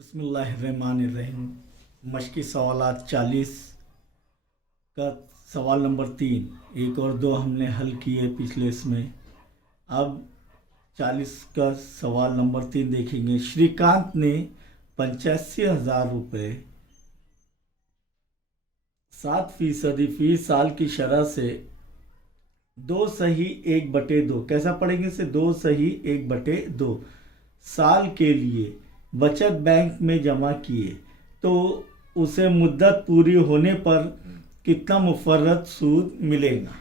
बिस्मिल्लाहिर्रहमानिर्रहीम। मशक़ी सवालात 40 का सवाल नंबर 3, एक और दो हमने हल किए पिछले इसमें। अब 40 का सवाल नंबर 3 देखेंगे। श्रीकांत ने 85,000 रुपये 7% फीस साल की शरह से 2/1/2, कैसा पढ़ेंगे इसे, 2/1/2 साल के लिए बचत बैंक में जमा किए तो उसे मुद्दत पूरी होने पर कितना मुफर्रत सूद मिलेगा।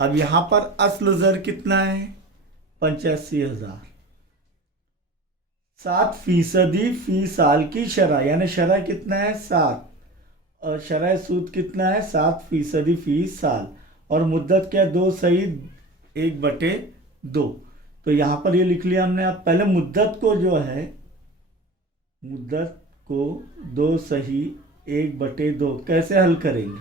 अब यहाँ पर असल ज़र कितना है, 85,000। 7% फी साल की शरह, यानी शरह कितना है 7, और शरह सूद कितना है 7% फी साल, और मुद्दत क्या है 2/1/2। तो यहाँ पर ये लिख लिया हमने। अब पहले मुद्दत को जो है, मुद्दत को 2/1/2 कैसे हल करेंगे।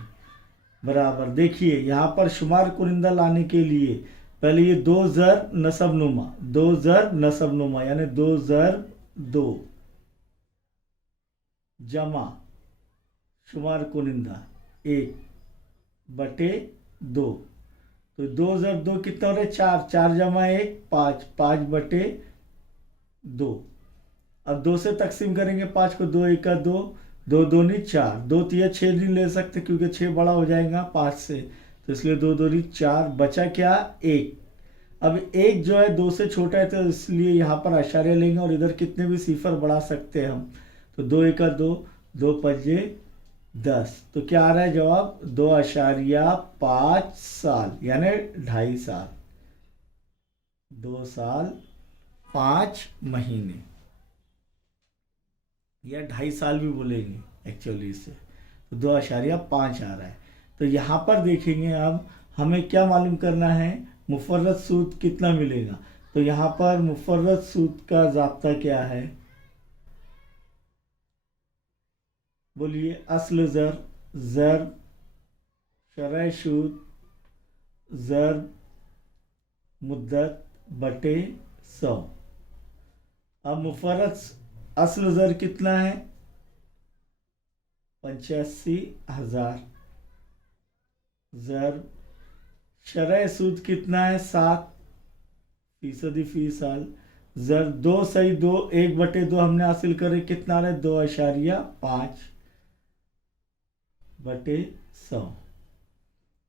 बराबर देखिए, यहाँ पर शुमार कुरिंदा लाने के लिए पहले ये 2 ज़र नसबनुमा, 2 ज़र नसबनुमा यानी 2 ज़र 2 जमा शुमार कुरिंदा 1/2। तो 2 ज़र 2 कितना हो रहा है 4, 4 जमा 1 5, 5/2। अब 2 से तकसीम करेंगे 5 को, 2 1 2, 2 2 4, 2 3 6 नहीं ले सकते क्योंकि 6 बड़ा हो जाएगा 5 से, तो इसलिए 2 2 4, बचा क्या 1। अब 1 जो है 2 से छोटा है तो इसलिए यहाँ पर आशार्य लेंगे, और इधर कितने भी सिफर बढ़ा सकते हैं हम। तो 2 1 2, 2 5 10, तो क्या आ रहा है जवाब 2.5 साल, यानी 2.5 साल, 2 साल 5 महीने, या 2.5 साल भी बोलेंगे एक्चुअली इसे। तो 2.5 आ रहा है। तो यहाँ पर देखेंगे, अब हमें क्या मालूम करना है, मुफर्रत सूद कितना मिलेगा। तो यहाँ पर मुफर्रत सूद का ज़ाब्ता क्या है, बोलिए। असल ज़र, ज़र शरह सूद, ज़र मुद्दत बटे 100। अब मुफर्रत असल ज़र कितना है 85,000। ज़र शरह सूद कितना है 7% फी साल। ज़र 2/2 हमने हासिल करे, कितना रहे 2.5/100।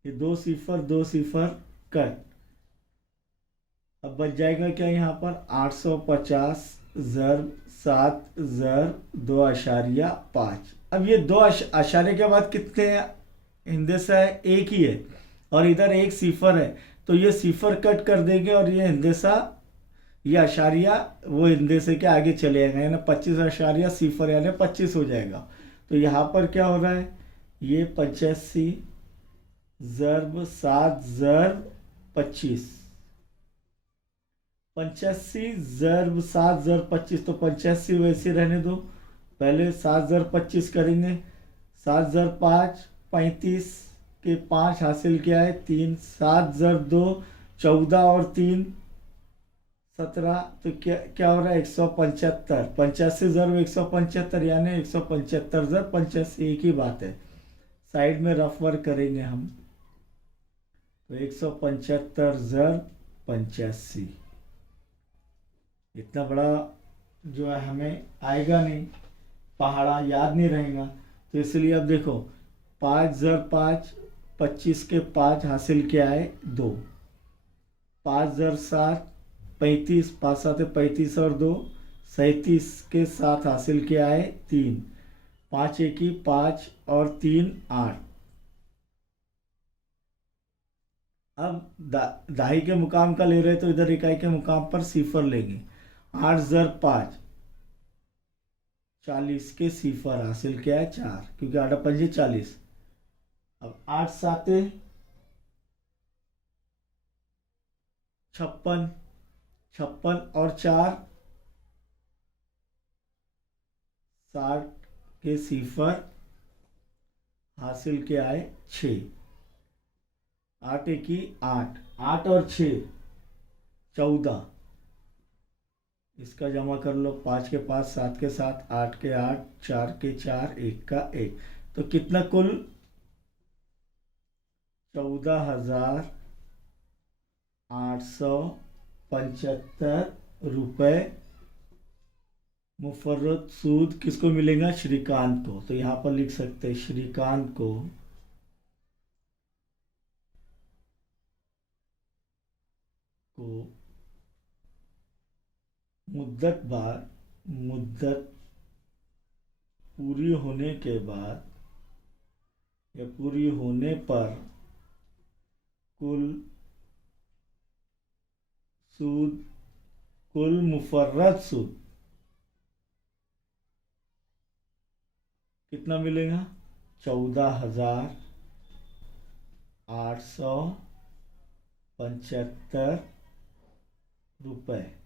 ये 2 सिफर 2 सिफर कट। अब बच जाएगा क्या यहाँ पर 850 ज़र 7 ज़र 2.5। अब ये 2 आशारे के बाद कितने हिंदसा है, एक ही है, और इधर एक सिफर है, तो ये सिफर कट कर देंगे और ये हिंदसा, ये आशारिया वो हिंदसे के आगे चले जाएगा, यानी 25 यानी 25 हो जाएगा। तो यहाँ पर क्या हो रहा है, ये 85 ज़र्ब 7 ज़र्ब 25, 85 ज़र्ब 7 ज़र्ब 25, तो 85 वैसे रहने दो। पहले 7 ज़र्ब 25 करेंगे, 7 ज़र्ब 5 35 के 5 हासिल किया है 3, 7 ज़र्ब 2 14 और 3 17, तो क्या क्या हो रहा है 175। 85 ज़र्ब 175 यानी 175 ज़र्ब 85, एक ही बात है। साइड में रफ वर्क करेंगे हम, तो 175 ज़र्ब 85। इतना बड़ा जो है हमें आएगा नहीं, पहाड़ा याद नहीं रहेगा, तो इसलिए अब देखो 5 ज़र्ब 5 25 के 5 हासिल किया है 2, 5 ज़र्ब 7 35, 5 7 35 और 2 37 के 7 हासिल किया है 3, 5 1 5 और 3 8। अब दहाई के मुकाम का ले रहे तो इधर इकाई के मुकाम पर सिफर लेंगे। 8 ज़र्ब 5 40 के सिफर हासिल किया है 4, क्योंकि 8 5 40। अब 8 7 56, 56 और 4 60 के सिफर हासिल किया है 6, 8 1 8, 8 और 6 14, इसका जमा कर लो, 5 के 5, 7 के 7, 8 के 8, 4 के 4, 1 का 1। तो कितना कुल 14,875 रुपये मुफर्रत सूद किसको मिलेगा? श्रीकांत को। तो यहाँ पर लिख सकते हैं श्रीकांत को मुद्दत पूरी होने के बाद या पूरी होने पर कुल सूद, कुल मुफर्रत सूद कितना मिलेगा? 14,875 रुपये।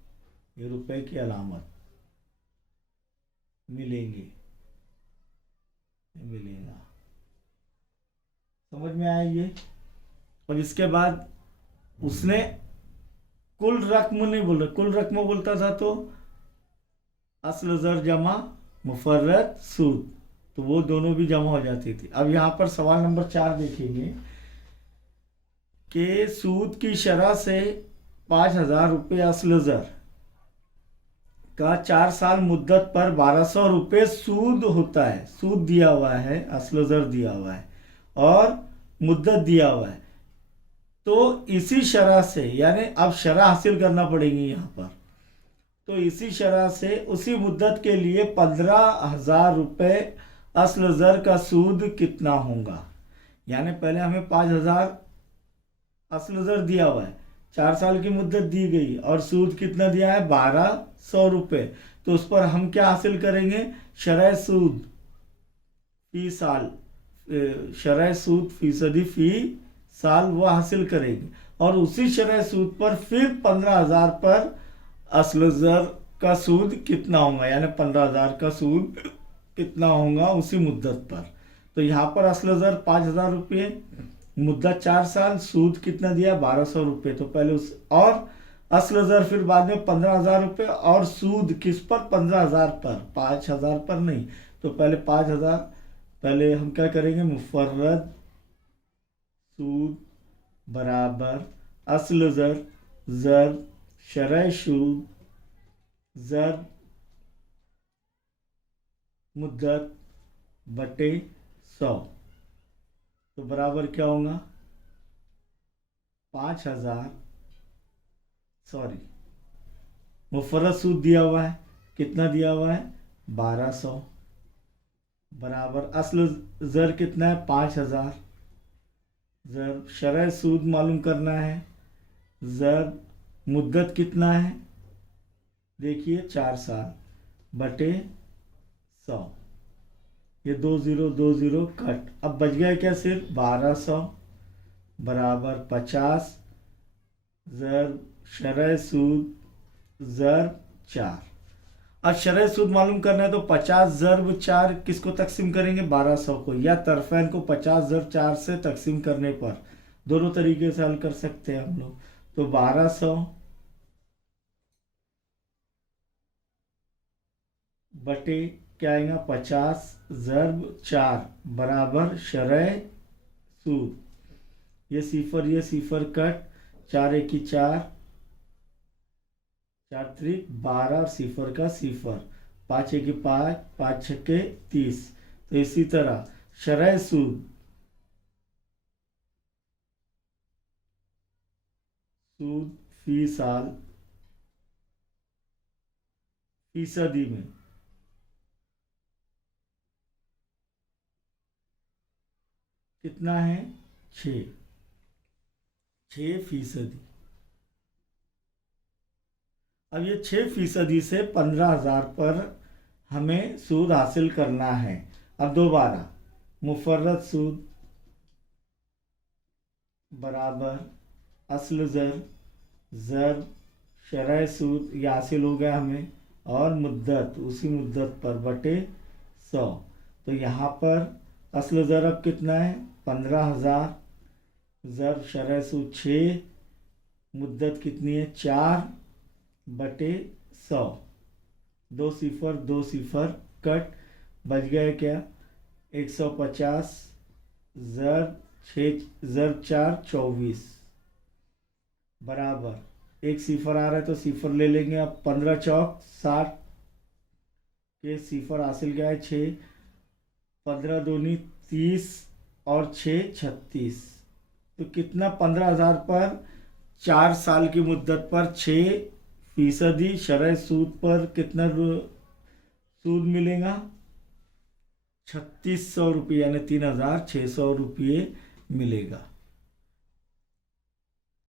ये रुपए की अलामत मिलेंगे, मिलेगा। समझ में आया ये? और इसके बाद उसने कुल रकम नहीं बोल रहा, कुल रकम बोलता था तो असल ज़र जमा मुफर्रत सूद, तो वो दोनों भी जमा हो जाती थी। अब यहाँ पर सवाल नंबर 4 देखेंगे कि सूद की शरह से 5,000 रुपये असल ज़र का 4 साल मुद्दत पर 1,200 रुपये सूद होता है। सूद दिया हुआ है, असल ज़र दिया हुआ है और मुद्दत दिया हुआ है। तो इसी शरह से, यानी अब शरह हासिल करना पड़ेगी यहाँ पर, तो इसी शरह से उसी मुद्दत के लिए 15,000 रुपये असल ज़र का सूद कितना होगा? यानी पहले हमें 5,000 असल ज़र दिया हुआ है, 4 साल की मुद्दत दी गई और सूद कितना दिया है? 1,200 रुपये। तो उस पर हम क्या हासिल करेंगे? शरह सूद फी साल, शरह सूद फीसदी फी साल वो हासिल करेंगे और उसी शरह सूद पर फिर 15,000 पर असल ज़र का सूद कितना होगा, यानी 15,000 का सूद कितना होगा उसी मुद्दत पर। तो यहाँ पर असल ज़र 5,000 रुपये, मुद्दत 4 साल, सूद कितना दिया? 1,200 रुपये। तो पहले उस और असल ज़र फिर बाद में 15,000 रुपये और सूद किस पर? 15,000 पर, 5,000 पर नहीं। तो पहले 5,000, पहले हम क्या करेंगे? मुफर्रद सूद बराबर असल ज़र ज़र शरह सूद ज़र मुद्दत बटे 100। तो बराबर क्या होगा? 5,000, सॉरी, मुफर्रद सूद दिया हुआ है, कितना दिया हुआ है? 1,200 बराबर असल ज़र कितना है? 5,000। ज़र शरह सूद मालूम करना है, ज़र मुद्दत कितना है? देखिए 4 साल बटे 100। ये 2 0 2 0 कट। अब बच गया क्या? सिर्फ 1,200 बराबर 50 ज़र शरह सूद ज़र 4। अब शरह सूद मालूम करना है तो 50 ज़र्ब 4 किसको तकसीम करेंगे? 1,200 को, या तरफैन को 50 ज़र्ब 4 से तकसीम करने पर दोनों तरीके से हल कर सकते हैं हम लोग। तो 1,200 बटे क्या आएगा? 50 ज़र्ब 4 बराबर शरह सूद, ये सिफर कट, 4 1 की 4, 4 त्रिक 12 और सिफर का सिफर, 5 1 की 5, 5 6 के 30। तो इसी तरह शरह सूद फी साल फीसदी में कितना है? 6%। अब ये 6% से 15,000 पर हमें सूद हासिल करना है। अब दोबारा मुफर्रद सूद बराबर असल ज़र ज़र शरह सूद, ये हासिल हो गया हमें, और मुद्दत उसी मुद्दत पर बटे 100। तो यहाँ पर असल ज़र अब कितना है? 15,000 ज़र शरह सूद 6, मुद्दत कितनी है? 4 बटे 100, 2 सिफर कट, बच गए क्या 150 ज़र 6 ज़र 4 24 बराबर, एक सिफर आ रहा है तो सिफर ले लेंगे। अब 15 चौक 60 के सिफर हासिल क्या है 6, 15 दूनी 30 और 6 36, तो कितना 15,000 पर 4 साल की मुद्दत पर 6% शरह सूद पर कितना सूद मिलेगा 3600 रुपये, यानी 3,600 रुपये मिलेगा।